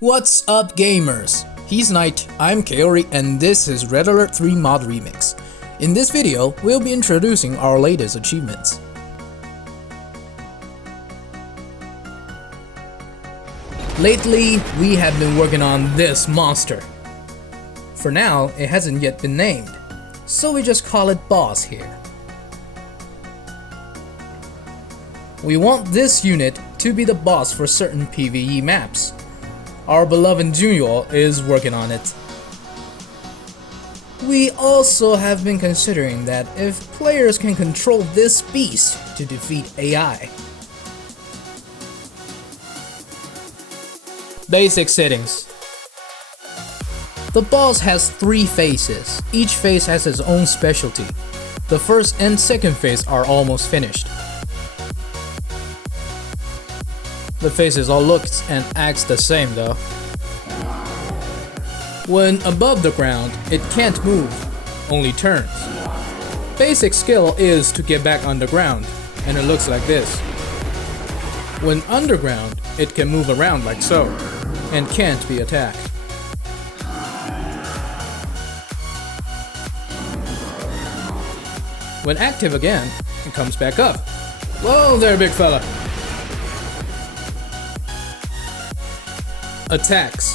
What's up, gamers? He's Knight, I'm Kaori, and this is Red Alert 3 Mod Remix. In this video, we'll be introducing our latest achievements. Lately, we have been working on this monster. For now, it hasn't yet been named, so we just call it Boss here. We want this unit to be the boss for certain PvE maps. Our beloved Junior is working on it. We also have been considering that if players can control this beast to defeat AI. Basic settings. The boss has 3 phases. Each phase has its own specialty. The first and second phase are almost finished. The phases all looks and acts the same though. When above the ground, it can't move, only turns. Basic skill is to get back underground, and it looks like this. When underground, it can move around like so, and can't be attacked. When active again, it comes back up. Whoa there, big fella! Attacks.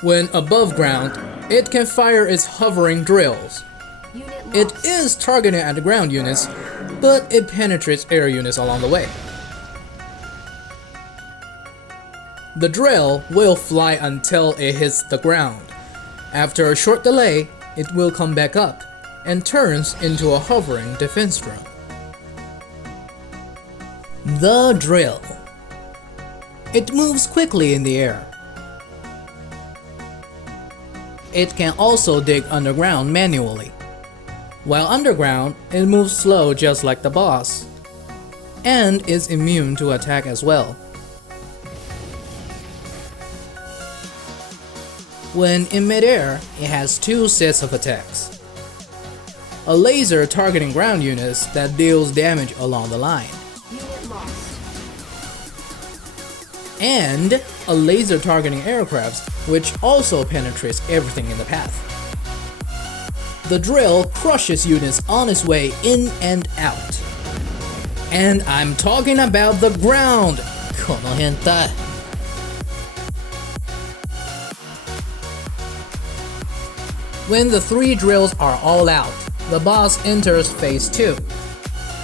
When above ground, it can fire its hovering drills. It is targeting at the ground units, but it penetrates air units along the way. The drill will fly until it hits the ground. After a short delay, it will come back up and turns into a hovering defense drone. The drill. It moves quickly in the air. It can also dig underground manually. While underground, it moves slow just like the boss, and is immune to attack as well. When in midair, it has 2 sets of attacks. A laser targeting ground units that deals damage along the line. And a laser targeting aircrafts, which also penetrates everything in the path. The drill crushes units on its way in and out. And I'm talking about the ground! この変態. When the 3 drills are all out, the boss enters phase 2,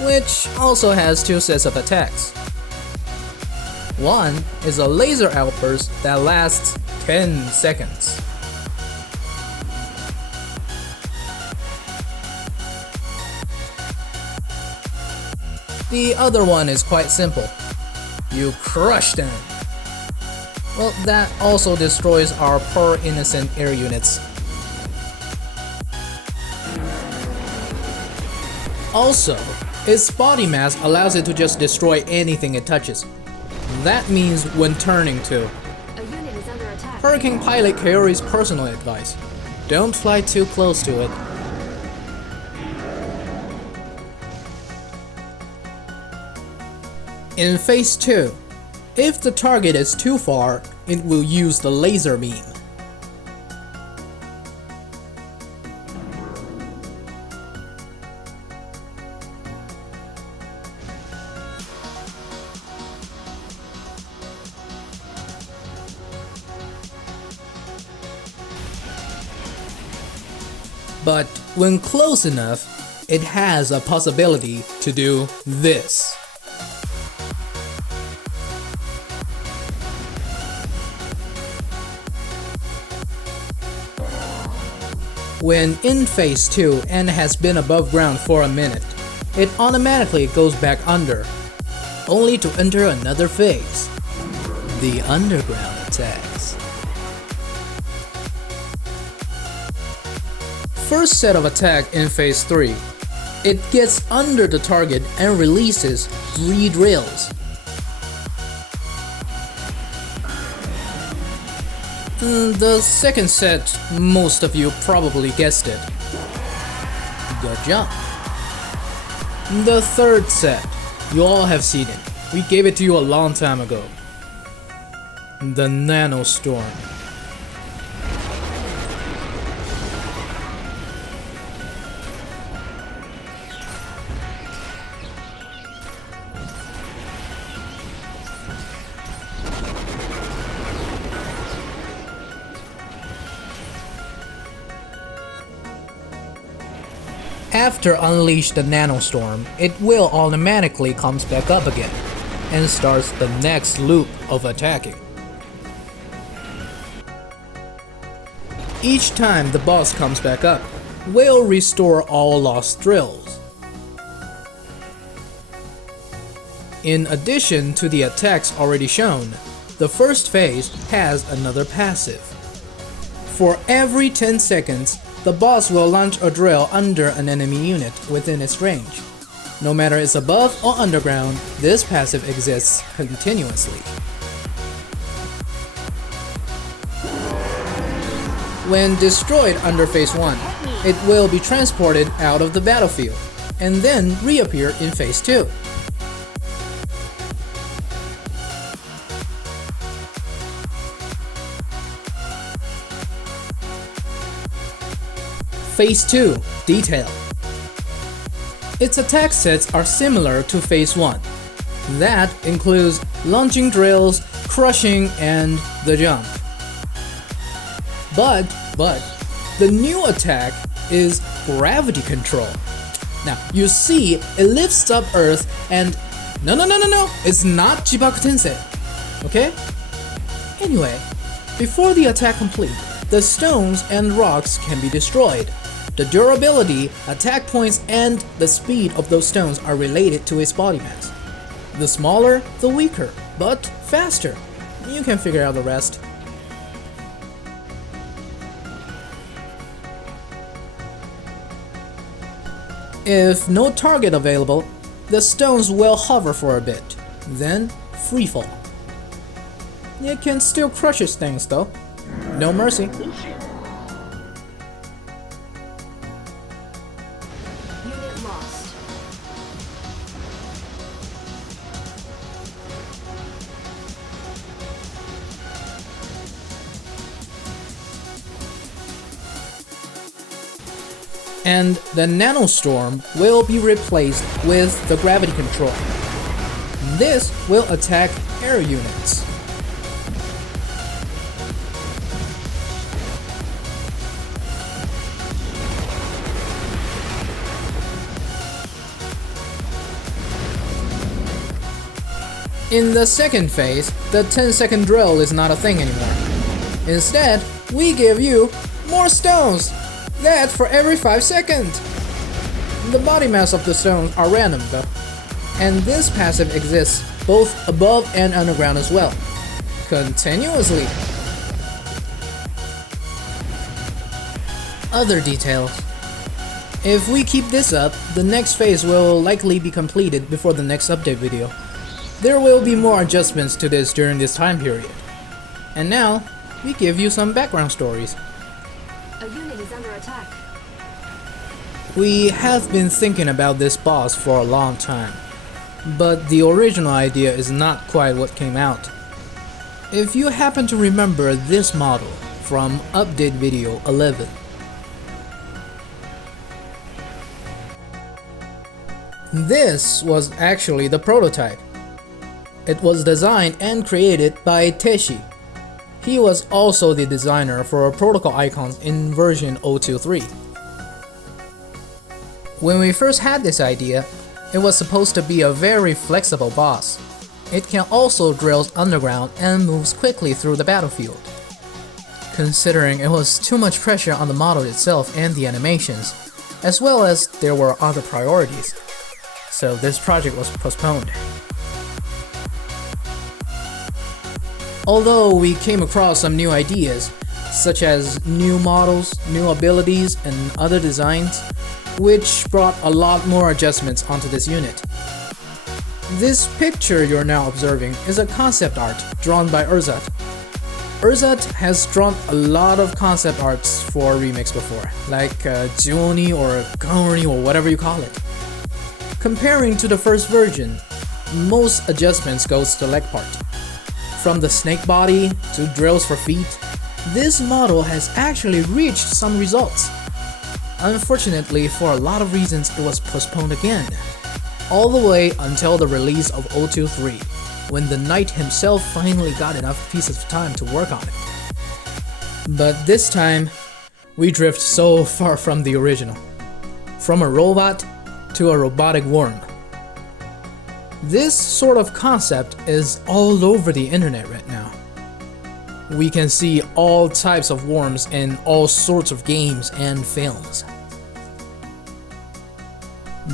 which also has 2 sets of attacks. One is a laser outburst that lasts 10 seconds. The other one is quite simple. You crush them. Well, that also destroys our poor innocent air units. Also, its body mass allows it to just destroy anything it touches. That means when turning to. Hurricane Pilot Kaori's personal advice: don't fly too close to it. In phase 2, if the target is too far, it will use the laser beam. But when close enough, it has a possibility to do this. When in phase 2 and has been above ground for a minute, it automatically goes back under, only to enter another phase, the underground attacks. First set of attack in phase 3. It gets under the target and releases 3 drills. The second set, most of you probably guessed it. The jump. The third set, you all have seen it. We gave it to you a long time ago. The Nanostorm. After unleash the Nanostorm, it will automatically comes back up again and starts the next loop of attacking. Each time the boss comes back up, will restore all lost drills. In addition to the attacks already shown, the first phase has another passive. For every 10 seconds, the boss will launch a drill under an enemy unit within its range. No matter it's above or underground, this passive exists continuously. When destroyed under Phase 1, it will be transported out of the battlefield, and then reappear in Phase 2. Phase 2 Detail. Its attack sets are similar to Phase 1. That includes launching drills, crushing, and the jump. But the new attack is gravity control. Now you see it lifts up Earth and no, it's not Chibaku Tensei. Okay? Anyway, before the attack complete, the stones and rocks can be destroyed. The durability, attack points, and the speed of those stones are related to its body mass. The smaller, the weaker, but faster. You can figure out the rest. If no target available, the stones will hover for a bit, then freefall. It can still crush its things though. No mercy. Unit lost. And the Nanostorm will be replaced with the gravity control. This will attack air units. In the second phase, the 10-second drill is not a thing anymore. Instead, we give you more stones! That for every 5 seconds! The body mass of the stones are random though, and this passive exists both above and underground as well, continuously. Other details. If we keep this up, the next phase will likely be completed before the next update video. There will be more adjustments to this during this time period. And now, we give you some background stories. A unit is under attack. We have been thinking about this boss for a long time, but the original idea is not quite what came out. If you happen to remember this model from update video 11. This was actually the prototype. It was designed and created by Teshi. He was also the designer for protocol icons in version 023. When we first had this idea, it was supposed to be a very flexible boss. It can also drill underground and moves quickly through the battlefield. Considering it was too much pressure on the model itself and the animations, as well as there were other priorities, so this project was postponed. Although we came across some new ideas, such as new models, new abilities, and other designs, which brought a lot more adjustments onto this unit. This picture you're now observing is a concept art drawn by Urzat. Urzat has drawn a lot of concept arts for remakes before, like Jioni or Gaori or whatever you call it. Comparing to the first version, most adjustments goes to the leg part. From the snake body to drills for feet, this model has actually reached some results. Unfortunately, for a lot of reasons, it was postponed again, all the way until the release of 023, when the knight himself finally got enough pieces of time to work on it. But this time, we drift so far from the original. From a robot to a robotic worm. This sort of concept is all over the internet right now. We can see all types of worms in all sorts of games and films.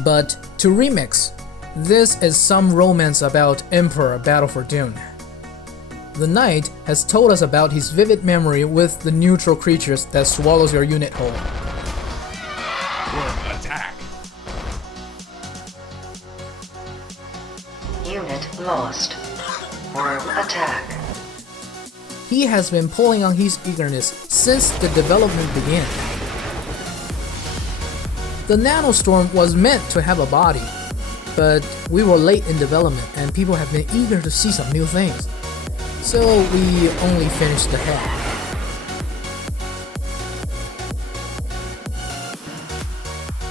But to remix, this is some romance about Emperor Battle for Dune. The knight has told us about his vivid memory with the neutral creatures that swallows your unit whole. Worm attack. Unit lost. Worm attack. He has been pulling on his eagerness since the development began. The Nanostorm was meant to have a body, but we were late in development and people have been eager to see some new things. So we only finished the head.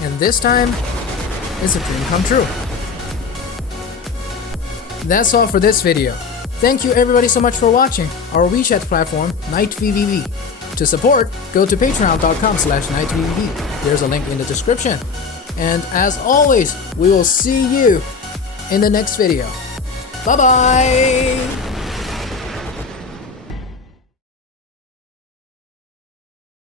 And this time, it's a dream come true. That's all for this video. Thank you everybody so much for watching our WeChat platform, knightvvv. To support, go to patreon.com/knightvvv. There's a link in the description. And as always, we will see you in the next video. Bye bye!